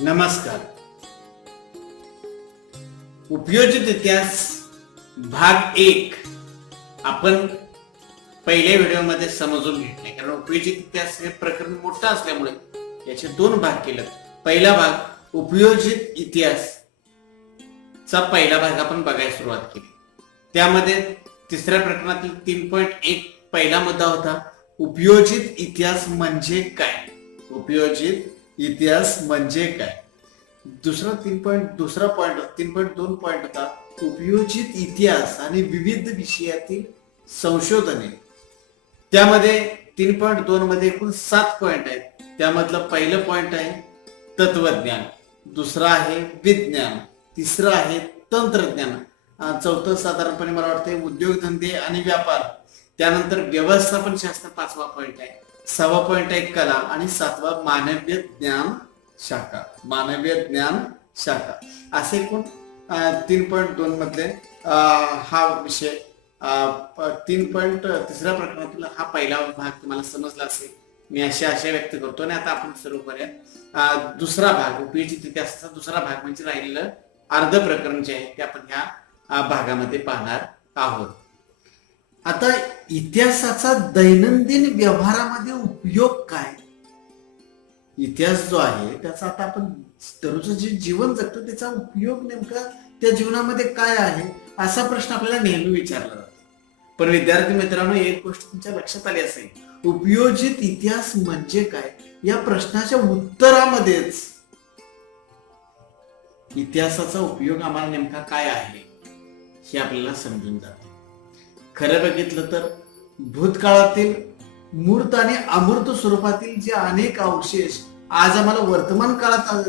नमस्कार. उपयोजित इतिहास भाग 1 आपण पहिल्या व्हिडिओमध्ये समजून घेतले, कारण उपयोजित इतिहास हे प्रकरण मोठं असल्यामुळे याचे 2 भाग केले. पहिला भाग उपयोजित इतिहास चा पहिला भाग आपण बघायला सुरुवात केली. त्यामध्ये तिसऱ्या प्रकरणातील 3.1 पहिला मुद्दा होता उपयोजित इतिहास म्हणजे काय. उपयोजित इतिहास म्हणजे काय. दुसरा 3.2 पॉइंट होता उपयोजित इतिहास आणि विविध विषयातील संशोधने. त्यामध्ये 3.2 मध्ये एकूण 7 पॉइंट आहेत. त्यामधलं पहिलं पॉइंट आहे तत्वज्ञान, दुसरा आहे विज्ञान, तिसरं आहे तंत्रज्ञान, चौथं साधारणपणे मला वाटते उद्योगधंदे आणि व्यापार, त्यानंतर व्यवस्थापन शास्त्र 5वा पॉइंट आहे, 6वा पॉइंट आहे कला आणि 7वा मानवीय ज्ञान शाखा. मानवीय ज्ञान शाखा असे एकूण 3.2 मधले हा विषय 3.3 प्रकरणातील हा पहिला भाग तुम्हाला समजला असेल मी अशी आशा व्यक्त करतो. आणि आता आपण सुरू करूया दुसरा भाग. उपयोजित इतिहासाचा दुसरा भाग म्हणजे राहिलेलं अर्ध प्रकरण जे आहे ते आपण ह्या भागामध्ये पाहणार आहोत. आता इतिहासाचा दैनंदिन व्यवहारामध्ये उपयोग काय. इतिहास जो आहे त्याचा आता आपण दररोज जे जीवन जगतो त्याचा उपयोग नेमका त्या जीवनामध्ये काय आहे असा प्रश्न आपल्याला नेहमी विचारला जातो. पण विद्यार्थी मित्रांनो, एक गोष्ट तुमच्या लक्षात आली असेल, उपयोजित इतिहास म्हणजे काय या प्रश्नाच्या उत्तरामध्येच इतिहासाचा उपयोग आम्हाला नेमका काय आहे हे आपल्याला समजून जाते. खरं बघितलं तर भूतकाळातील मूर्त आणि अमूर्त स्वरूपातील जे अनेक अवशेष आज आम्हाला वर्तमान काळात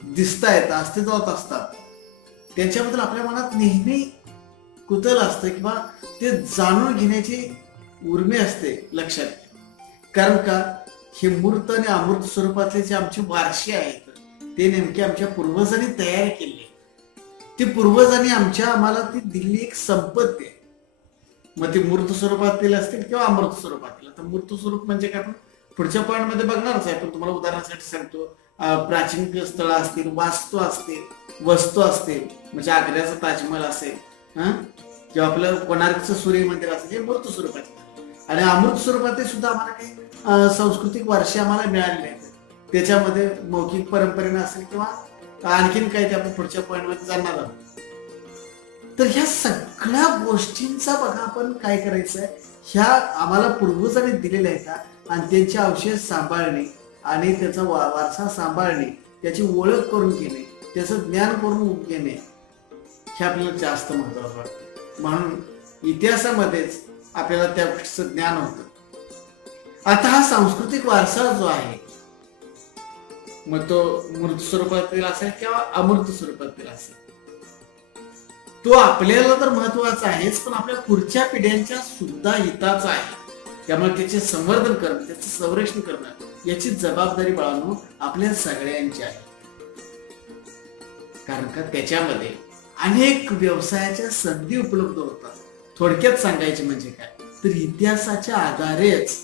दिसत आहेत, अस्तित्वात असतात, त्यांच्याबद्दल आपल्या मनात नेहमी कुतूहल असतं किंवा ते जाणून घेण्याची उर्मी असते लक्षात. कारण का हे मूर्त आणि अमूर्त स्वरूपातले जे आमचे वारसे आहेत ते नेमके आमच्या पूर्वजांनी तयार केले. ते पूर्वजांनी आम्हाला ती दिलेली एक संपत्ती आहे. मग ती मूर्त स्वरूपातील असतील किंवा अमृत स्वरूपातील. आता मूर्त स्वरूप म्हणजे काय आपण पुढच्या पॉइंट मध्ये बघणारच आहे, पण तुम्हाला उदाहरणासाठी सांगतो. प्राचीन स्थळ असतील, वास्तू असतील, वस्तू असतील, म्हणजे आग्र्याचा ताजमहल असेल किंवा आपलं कोणार्कचं सूर्य मंदिर असेल, हे मूर्त स्वरूपातील. आणि अमृत स्वरूपातील सुद्धा आम्हाला काही सांस्कृतिक वारसे आम्हाला मिळालेले आहेत. त्याच्यामध्ये मौखिक परंपरेनं असेल किंवा आणखीन काही ते आपण पुढच्या पॉइंट मध्ये जाणार आहोत. तर ह्या सगळ्या गोष्टींचा बघा आपण काय करायचं आहे, ह्या आम्हाला पूर्वजांनी दिलेल्या आहेत आणि त्यांचे अवशेष सांभाळणे आणि त्याचा वारसा सांभाळणे, त्याची ओळख करून घेणे, त्याचं ज्ञान करून घेणे हे आपल्याला जास्त महत्त्वाचं वाटतं. म्हणून इतिहासामध्येच आपल्याला त्या गोष्टीचं ज्ञान होतं. आता हा सांस्कृतिक वारसा जो आहे मग तो मूर्त स्वरूपातील असेल किंवा अमूर्त स्वरूपातील असेल, तो आपल्याला तर महत्वाचा आहेच, पण आपल्या पुढच्या पिढ्यांच्या सुद्धा हिताचा आहे. त्यामुळे त्याचे संवर्धन करणं, त्याचं संरक्षण करणं याची जबाबदारी बाळांनो आपल्या सगळ्यांची आहे. कारण का त्याच्यामध्ये अनेक व्यवसायाच्या संधी उपलब्ध होतात. थोडक्यात सांगायचे म्हणजे काय तर इतिहासाच्या आधारेच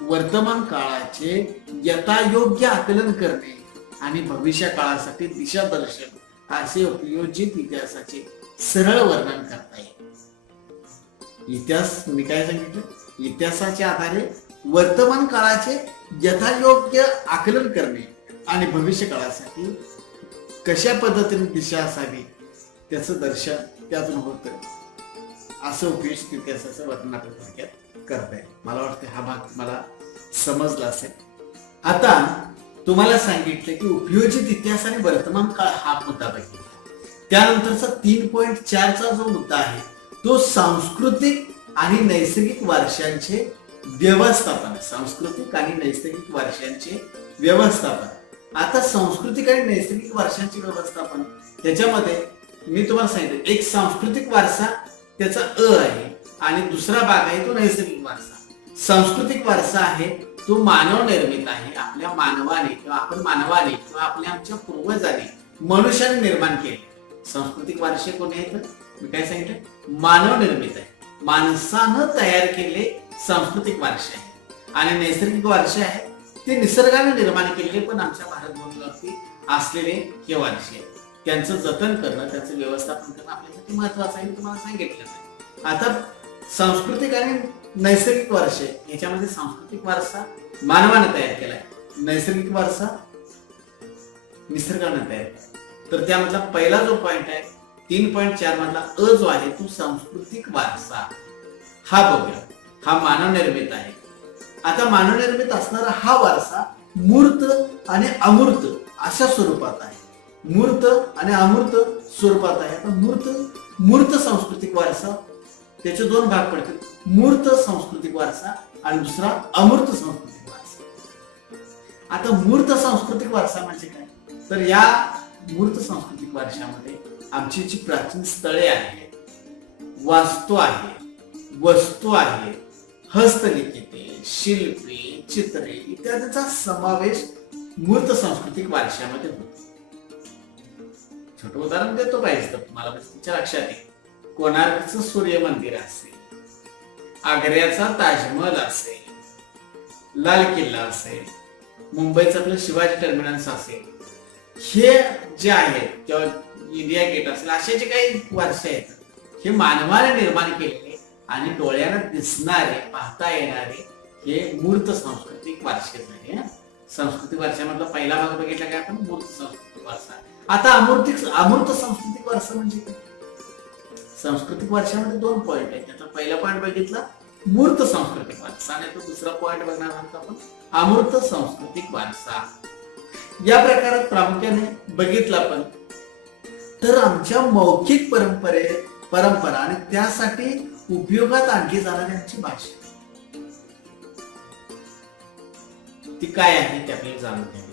वर्तमान काळाचे यथायोग्य आकलन करणे आणि भविष्य काळासाठी दिशादर्शन असे उपयोजित इतिहासाचे सरळ वर्णन करता येईल. इतिहास मी काय सांगितलं, इतिहासाच्या आधारे वर्तमान काळाचे यथायोग्य आकलन करणे आणि भविष्य काळासाठी कशा पद्धतीने दिशा असावी त्याचं दर्शन त्यातून होतं. असं उपयोजित इतिहासाचं वर्णन आपण थोडक्यात करता येईल. मला वाटतं हा भाग तुम्हाला समजला असेल. आता तुम्हाला सांगितलं की उपयोजित इतिहास आणि वर्तमान काळ हा मुद्दा बघितला. त्यानंतरचा 3.4चा जो मुद्दा आहे तो सांस्कृतिक आणि नैसर्गिक वारशांचे व्यवस्थापन. सांस्कृतिक आणि नैसर्गिक वारशांचे व्यवस्थापन. आता सांस्कृतिक आणि नैसर्गिक वारशांचे व्यवस्थापन त्याच्यामध्ये मी तुम्हाला सांगितलं एक सांस्कृतिक वारसा त्याचा आहे आणि दुसरा भाग आहे तो नैसर्गिक वारसा. सांस्कृतिक वारसा आहे तो मानव निर्मित आहे. आपल्या मानवाने किंवा आपण मानवाने किंवा आपल्या आमच्या पूर्वजांनी मनुष्याने निर्माण केले. सांस्कृतिक वारसे कोणी आहेत मी काय सांगितलं, मानव निर्मित आहे, माणसानं तयार केले सांस्कृतिक वारसे आहे. आणि नैसर्गिक वारसे आहे ते निसर्गाने निर्माण केलेले पण आमच्या भारत भूमीवरती असलेले हे वारसे आहेत. त्यांचं जतन करणं, त्यांचं व्यवस्थापन करणं आपल्यासाठी महत्वाचं आहे, मी तुम्हाला सांगितलं आहे. आता सांस्कृतिक आणि नैसर्गिक वारसे, याच्यामध्ये सांस्कृतिक वारसा मानवाने तयार केलाय, नैसर्गिक वारसा निसर्गाने तयार केला. तर त्यामधला पहिला जो पॉइंट आहे 3.4 मधला अ जो आहे तो सांस्कृतिक वारसा, हा बघूया. हा मानवनिर्मित आहे. आता मानवनिर्मित असणारा हा वारसा मूर्त आणि अमूर्त अशा स्वरूपात आहे. मूर्त आणि अमूर्त स्वरूपात आहे. आता मूर्त सांस्कृतिक वारसा, त्याचे दोन भाग पडतील, मूर्त सांस्कृतिक वारसा आणि दुसरा अमूर्त सांस्कृतिक वारसा. आता मूर्त सांस्कृतिक वारसा म्हणजे काय, तर या मूर्त सांस्कृतिक वारशामध्ये आमची जी प्राचीन स्थळे आहेत, वास्तू आहे, वस्तू आहे, हस्तलिखिते, शिल्पे, चित्रे इत्यादीचा समावेश मूर्त सांस्कृतिक वारशामध्ये होतो. छोटं उदाहरण देतो पाहिजे तर तुम्हाला तुमच्या लक्षात येईल. कोणार्कचं सूर्य मंदिर असेल, आग्र्याचा ताजमहल असेल, लाल किल्ला असेल, मुंबईचं आपलं शिवाजी टर्मिनस असेल, हे जे आहेत किंवा इंडिया गेट असेल, असे जे काही वारसे आहेत हे मानवाने निर्माण केलेले आणि डोळ्याला दिसणारे, पाहता येणारे हे मूर्त सांस्कृतिक वारसे झाले. सांस्कृतिक वारशामधला पहिला भाग बघितला काय आपण, मूर्त सांस्कृतिक वारसा. आता अमूर्त सांस्कृतिक वारसा म्हणजे काय? सांस्कृतिक वारशामध्ये दोन पॉइंट आहेत. त्याचा पहिला पॉइंट बघितला मूर्त सांस्कृतिक वारसा आणि तो दुसरा पॉइंट बघणार आहोत आपण अमूर्त सांस्कृतिक वारसा. या प्रकारात प्रामुख्याने बघितला पण तर आमच्या मौखिक परंपरा आणि त्यासाठी उपयोगात आणली जाणारी आमची भाषा, ती काय आहे ते आपल्याला जाणून घ्यावी.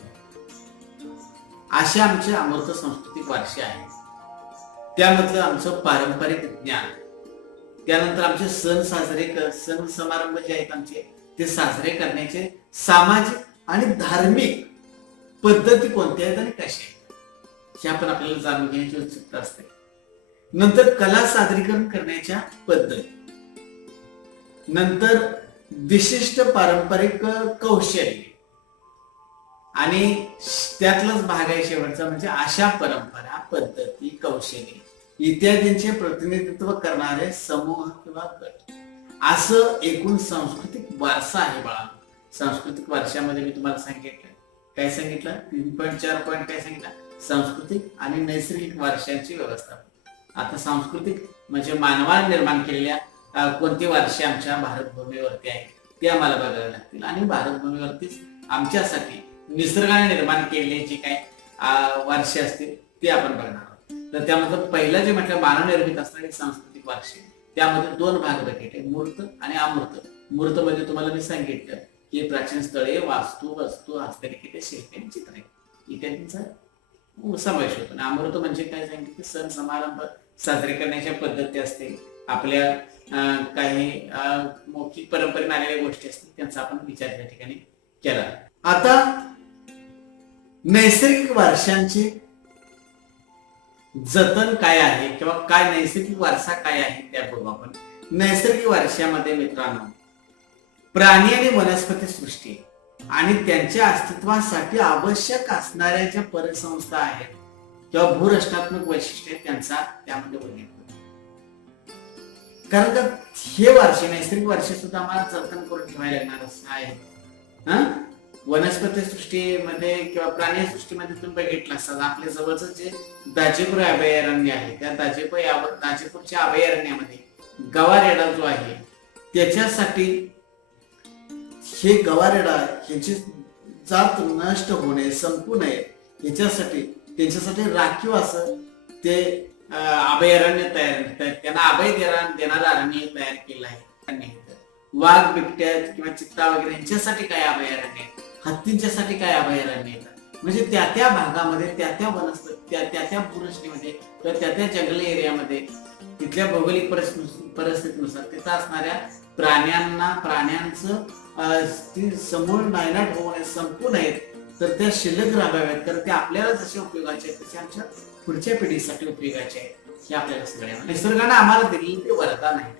असे आमचे अमूर्त सांस्कृतिक वारसे आहेत. त्यामधलं आमचं पारंपरिक ज्ञान, त्यानंतर आमचे सण समारंभ जे आहेत आमचे ते साजरे करण्याचे सामाजिक आणि धार्मिक पद्धती कोणत्या आहेत आणि कशा आहेत हे आपण आपल्याला जाणून घेण्याची उत्सुकता असते. नंतर कला सादरीकरण करण्याच्या पद्धती, नंतर विशिष्ट पारंपरिक कौशल्य आणि त्यातलाच भाग आहे शेवटचा म्हणजे अशा परंपरा, पद्धती, कौशल्य इत्यादींचे प्रतिनिधित्व करणारे समूह किंवा गट, असं एकूण सांस्कृतिक वारसा आहे. बाळा, सांस्कृतिक वारशामध्ये मी तुम्हाला सांगितलं काय सांगितलं, 3.4 पॉइंट काय सांगितलं, सांस्कृतिक आणि नैसर्गिक वारशांची व्यवस्थापन. आता सांस्कृतिक म्हणजे मानवाने निर्माण केलेल्या कोणते वारसे आमच्या भारतभूमीवरती आहेत ते आम्हाला बघावे लागतील आणि भारतभूमीवरतीच आमच्यासाठी निसर्गाने निर्माण केलेले जे काही वारसे असतील ते आपण बघणार आहोत. तर त्यामध्ये पहिलं जे म्हटलं मानवनिर्मित असणारे सांस्कृतिक वारसे, त्यामध्ये दोन भाग बघितले, मूर्त आणि अमूर्त. मूर्त मध्ये तुम्हाला मी सांगितलं की प्राचीन स्थळे, वास्तू, वस्तू, हस्तलिखिते, शिल्पे, चित्रे इत्यादींचा समावेश होतो. आणि अमूर्त म्हणजे काय सांगितलं, सण समारंभ साजरे करण्याच्या पद्धती असतील, आपल्या काही मौखिक परंपरेने आलेल्या गोष्टी असतील त्यांचा आपण विचार त्या ठिकाणी केला. आता नैसर्गिक वारशांचे जतन काय आहे किंवा काय नैसर्गिक वारसा काय आहे त्या बघू आपण. नैसर्गिक वारशामध्ये मित्रांनो प्राणी आणि वनस्पती सृष्टी आणि त्यांच्या अस्तित्वासाठी आवश्यक असणाऱ्या ज्या परिसंस्था आहेत किंवा भूरचनात्मक वैशिष्ट्ये त्यांचा त्यामध्ये उल्लेख होतो. कारण का हे वारसे, नैसर्गिक वारसे सुद्धा आम्हाला जतन करून ठेवायला लागणार असं आहे. वनस्पती सृष्टीमध्ये किंवा प्राणी सृष्टीमध्ये तुम्ही बघितलं असतात आपल्या जवळचं जे दाजेपूर अभयारण्य आहे, त्या दाजेपूरच्या अभयारण्यामध्ये गवारेडा जो आहे त्याच्यासाठी हे गवारेडा ह्याची जात नष्ट होणे, संपू नये याच्यासाठी त्यांच्यासाठी राखीव असं ते अभयारण्य तयार, त्यांना अभय देणारं अरण्य तयार केलं आहे. वाघ, बिबट्या किंवा चित्ता वगैरे यांच्यासाठी काय अभयारण्य, हत्तींच्यासाठी काय अभयारण्य येतात. म्हणजे त्या त्या भागामध्ये, त्या त्या वनस्पती, त्या त्या भूरचनेमध्ये किंवा त्या त्या जंगली एरियामध्ये तिथल्या भौगोलिक परिस्थितीनुसार तिथं असणाऱ्या प्राण्यांचं समूळ नायनाट होऊ नये, संपू नयेत, तर त्या शिल्लक राहाव्यात. कारण ते आपल्याला जसे उपयोगाचे आहेत तसे आमच्या पुढच्या पिढीसाठी उपयोगाचे आहेत. हे आपल्याला सगळ्यांना निसर्गाने आम्हाला दिलेलं ते वरदान आहे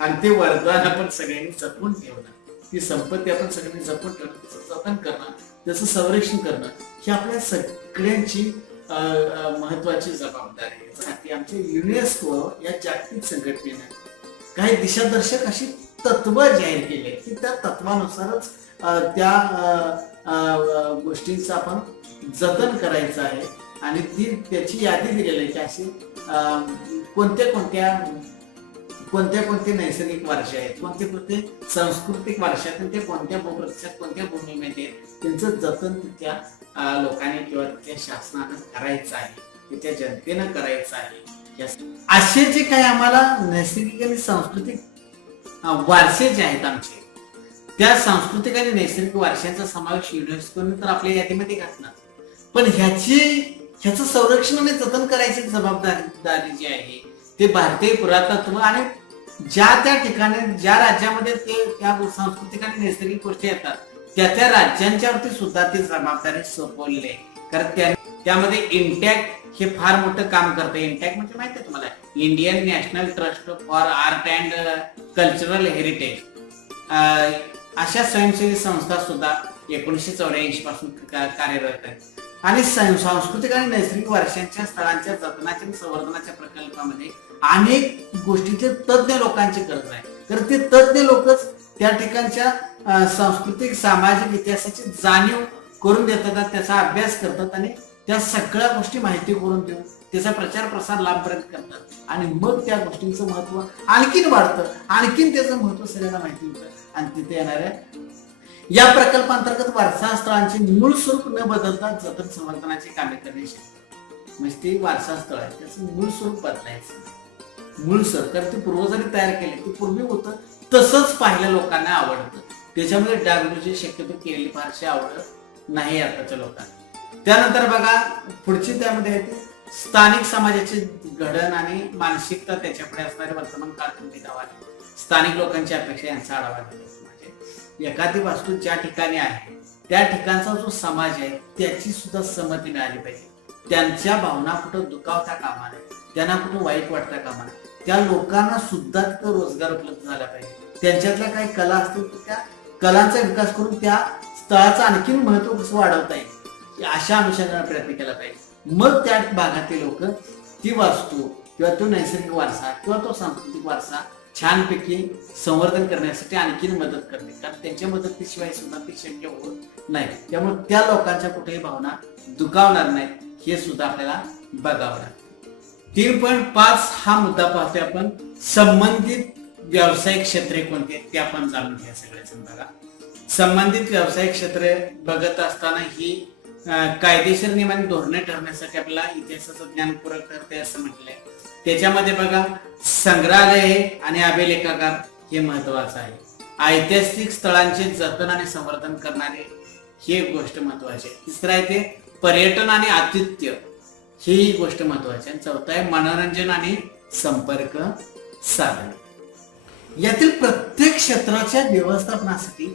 आणि ते वरदान आपण सगळ्यांनी जपून ठेवणं, ती संपत्ती आपण सगळ्यांनी जपून ठेवणं, त्याचं जतन करणं, त्याचं संरक्षण करणं ही आपल्या सगळ्यांची महत्वाची जबाबदारी आहे. की आमच्या युनेस्को या जागतिक संघटनेने काही दिशादर्शक अशी तत्व जाहीर केले की त्या तत्वानुसारच त्या गोष्टींचं आपण जतन करायचं आहे आणि त्याची यादी दिलेली आहे की असे कोणते नैसर्गिक वारसे आहेत, कोणते सांस्कृतिक वारसे आहेत, ते कोणत्या भूप्रदेशात कोणत्या भूमीमध्ये त्यांचं जतन त्या लोकांनी किंवा त्या शासनानं करायचं आहे, ते त्या जनतेनं करायचं आहे. असे जे काही आम्हाला नैसर्गिक आणि सांस्कृतिक वारसे जे आहेत आमचे, त्या सांस्कृतिक आणि नैसर्गिक वारशांचा समावेश युनेस्कोने तर आपल्या यादीमध्ये घातला, पण ह्याचं संरक्षण आणि जतन करायची जबाबदारी जी आहे ते भारतीय पुरातत्व आणि ज्या त्या ठिकाणी ज्या राज्यामध्ये त्या सांस्कृतिक आणि नैसर्गिक गोष्टी येतात त्या राज्यांच्यावरती सुद्धा ती जबाबदारी सोपवलेली आहे. कारण त्यामध्ये इंटॅक्ट हे फार मोठं काम करतं. इंटॅक्ट म्हणजे माहिती आहे तुम्हाला, Indian national trust for art and cultural heritage, अशा स्वयंसेवी संस्था सुद्धा 1984 पासून कार्यरत आहेत आणि सांस्कृतिक आणि नैसर्गिक वारशांच्या स्थळांच्या जतनाच्या आणि संवर्धनाच्या प्रकल्पामध्ये अनेक गोष्टीचे तज्ञ लोकांची गरज आहे. कारण ते तज्ञ लोकच त्या ठिकाणच्या सांस्कृतिक सामाजिक इतिहासाची जाणीव करून देतात, त्याचा अभ्यास करतात आणि त्या सगळ्या गोष्टी माहिती करून देऊन त्याचा प्रचार प्रसार लाभपर्यंत करतात आणि मग त्या गोष्टींचं महत्व आणखीन वाढतं, आणखीन त्याचं महत्व सगळ्यांना माहिती होतं आणि तिथे येणाऱ्या या प्रकल्पांतर्गत वारसा स्थळांचे मूळ स्वरूप न बदलता जतन संवर्धनाची कामे करणे शक्य. म्हणजे ते वारसा स्थळ आहे त्याचं मूळ स्वरूप बदलायचं, मूळ सरकार ते पूर्वजांनी तयार केले, ते पूर्वी होतं तसंच पाहिल्या लोकांना आवडतं. त्याच्यामध्ये डागडुजी शक्यतो केलेली फारशी आवडत नाही आताच्या लोकांना. त्यानंतर बघा पुढची त्यामध्ये येते स्थानिक समाजाचे घडण आणि मानसिकता, त्याच्यापुढे असणारे वर्तमान काळ तुम्ही गावाला स्थानिक लोकांची अपेक्षा यांचा आढावा घेतो. एखादी वास्तू ज्या ठिकाणी आहे त्या ठिकाणचा जो समाज आहे त्याची सुद्धा संमती मिळाली पाहिजे. त्यांच्या भावना कुठं दुखावता कामा नये, त्यांना कुठं वाईट वाटता कामा नये, त्या लोकांना सुद्धा तिथं रोजगार उपलब्ध झाला पाहिजे. त्यांच्यातल्या काही कला असतील तर त्या कलांचा विकास करून त्या स्थळाचं आणखीन महत्व कसं वाढवता येईल अशा अनुषंगाने प्रयत्न केला पाहिजे. मग त्या भागातील लोक ती वास्तू किंवा तो नैसर्गिक वारसा किंवा तो सांस्कृतिक वारसा छानपैकी संवर्धन करण्यासाठी आणखीन मदत करते. कारण त्यांच्या मदतीशिवाय सुद्धा ते शक्य होत नाही. त्यामुळे त्या लोकांच्या कुठेही भावना दुखावणार नाहीत हे सुद्धा आपल्याला बघावं लागतं. 3.5 हा मुद्दा पाहतोय आपण. संबंधित व्यावसायिक क्षेत्रे कोणते ते आपण जाणून घ्या सगळ्याजण. बघा, संबंधित व्यावसायिक क्षेत्रे बघत असताना ही कायदेशीर नियम आणि धोरणे ठरवण्यासाठी आपल्याला इतिहासाचं ज्ञान पूरक ठरते असं म्हटलंय. त्याच्यामध्ये बघा संग्रहालय आणि अभिलेखागार हे महत्वाचं आहे. ऐतिहासिक स्थळांचे जतन आणि संवर्धन करणारे ही गोष्ट महत्वाची आहे. तिसरं आहे ते पर्यटन आणि आतिथ्य ही गोष्ट महत्वाची आहे. चौथं आहे मनोरंजन आणि संपर्क साधन. यातील प्रत्येक क्षेत्राच्या व्यवस्थापनासाठी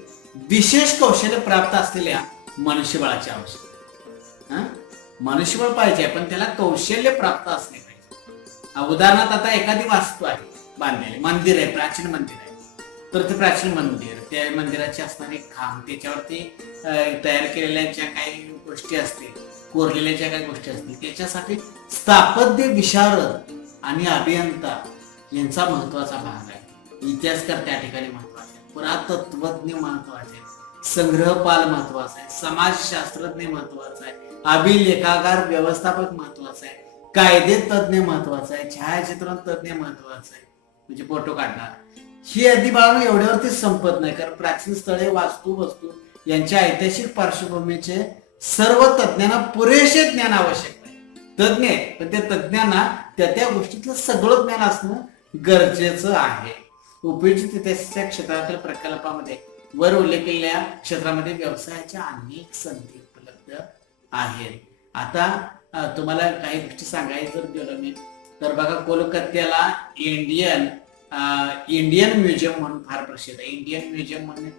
विशेष कौशल्य प्राप्त असलेल्या मनुष्यबळाची आवश्यकता. मनुष्यबळ पाहिजे पण त्याला कौशल्य प्राप्त असणे पाहिजे. उदाहरणार्थ आता एखादी वास्तू आहे बांधलेली, मंदिर आहे, प्राचीन मंदिर आहे, तर ते प्राचीन मंदिर, त्या मंदिराचे असणारे खांब, त्याच्यावरती तयार केलेल्या ज्या काही गोष्टी असतील, कोरलेल्या ज्या काही गोष्टी असतील, त्याच्यासाठी स्थापत्य विशारद आणि अभियंता यांचा महत्वाचा भाग आहे. इतिहासकार त्या ठिकाणी महत्वाचे आहे, पुरातत्वज्ञ महत्वाचे आहे, संग्रहपाल महत्वाचा आहे, समाजशास्त्रज्ञ महत्वाचा आहे, अभिलेखागार व्यवस्थापक महत्वाचा आहे, कायदे तज्ञ महत्वाचा आहे, छायाचित्रण तज्ञ महत्वाचा आहे, म्हणजे फोटो काढणार. ही यादी बाळांनो एवढ्यावरती संपत नाही. कारण प्राचीन स्थळे, वस्तू यांच्या ऐतिहासिक पार्श्वभूमीचे सर्व तज्ञांना पुरेसे ज्ञान आवश्यक आहे. तज्ञ आहे पण त्या तज्ञांना त्या गोष्टीतलं सगळं ज्ञान असणं गरजेचं आहे. उपयोजित इतिहासाच्या क्षेत्रातील प्रकल्पामध्ये वर उल्लेख केलेल्या क्षेत्रामध्ये व्यवसायाच्या अनेक संधी उपलब्ध आहेत. आता तुम्हाला काही गोष्टी सांगायचं जर गेलो मी तर बघा, कोलकात्याला इंडियन म्युझियम म्हणून फार प्रसिद्ध आहे. इंडियन म्युझियम म्हणून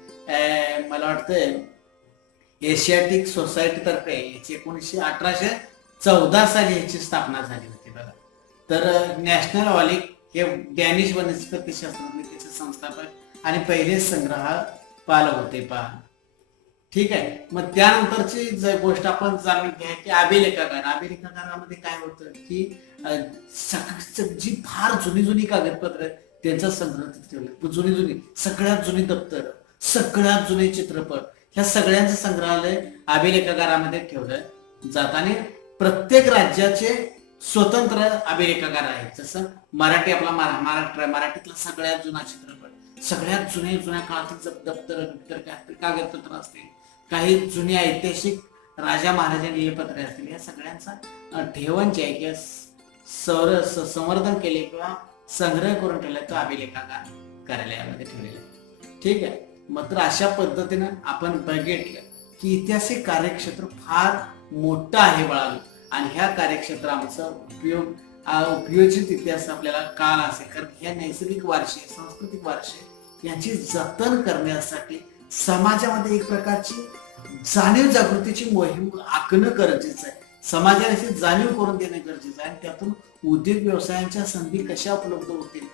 मला वाटतं एशियाटिक सोसायटी तर्फे 1814 साली याची स्थापना झाली होती. बघा, तर नॅशनल ऑलिक हे डॅनिश वनस्पती शास्त्रज्ञ त्याचे संस्थापक आणि पहिले संग्रहपाल होते. पहा, ठीक आहे. मग त्यानंतरची गोष्ट आपण जाणून घ्या की अभिलेखागारामध्ये काय होतं की जी फार जुनी जुनी कागदपत्र आहेत त्यांचा संग्रह तिथे ठेवला. जुनी सगळ्यात जुनी दप्तर, सगळ्यात जुने चित्रपट, ह्या सगळ्यांचं संग्रहालय अभिलेखागारामध्ये ठेवलं जाताना प्रत्येक राज्याचे स्वतंत्र अभिलेखागार आहेत. जसं मराठी आपला मराठीतला सगळ्यात जुना चित्रपट, सगळ्यात जुन्या काळातील दप्तर कागदपत्र असतील, काही जुनी ऐतिहासिक राजा महाराजांनी लिहिलेली पत्रे असतील, या सगळ्यांचा ठेवण जे आहे किंवा संवर्धन केले किंवा संग्रह करून ठेवलाय तो अभिलेखागार कार्यालयामध्ये ठेवलेला आहे. ठीक आहे. मात्र अशा पद्धतीनं आपण बघितलं की ऐतिहासिक कार्यक्षेत्र फार मोठं आहे बाळांनो, आणि ह्या कार्यक्षेत्राचा उपयोजित इतिहास आपल्याला काळ असेल. कारण ह्या नैसर्गिक वारसे, सांस्कृतिक वारसे यांची जतन करण्यासाठी समाजामध्ये एक प्रकारची जाणीव जागृतीची मोहीम आखणं गरजेचं आहे. समाजाला अशी जाणीव करून देणं गरजेचं आहे आणि त्यातून उद्योग व्यवसायांच्या संधी कशा उपलब्ध होतील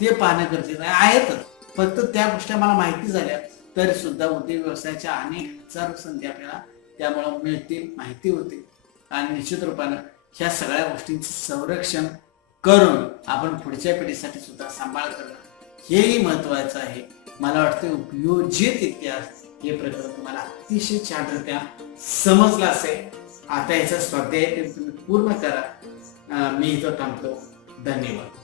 ते पाहणं गरजेचं आहे. आहेतच, फक्त त्या गोष्टी मला माहिती झाल्या तरी सुद्धा उद्योग व्यवसायाच्या अनेक हजार संधी आपल्याला त्यामुळे मिळतील, माहिती होतील. आणि निश्चित रूपानं ह्या सगळ्या गोष्टींचं संरक्षण करून आपण पुढच्या पिढीसाठी सुद्धा सांभाळ करणं हेही महत्वाचं आहे. मला वाटतं उपयोजित इतिहास हे प्रकरण तुम्हाला अतिशय छानरित्या समजलं असेल. आता याचा स्वाध्याय ते तुम्ही पूर्ण करा. मी इथं थांबतो. धन्यवाद.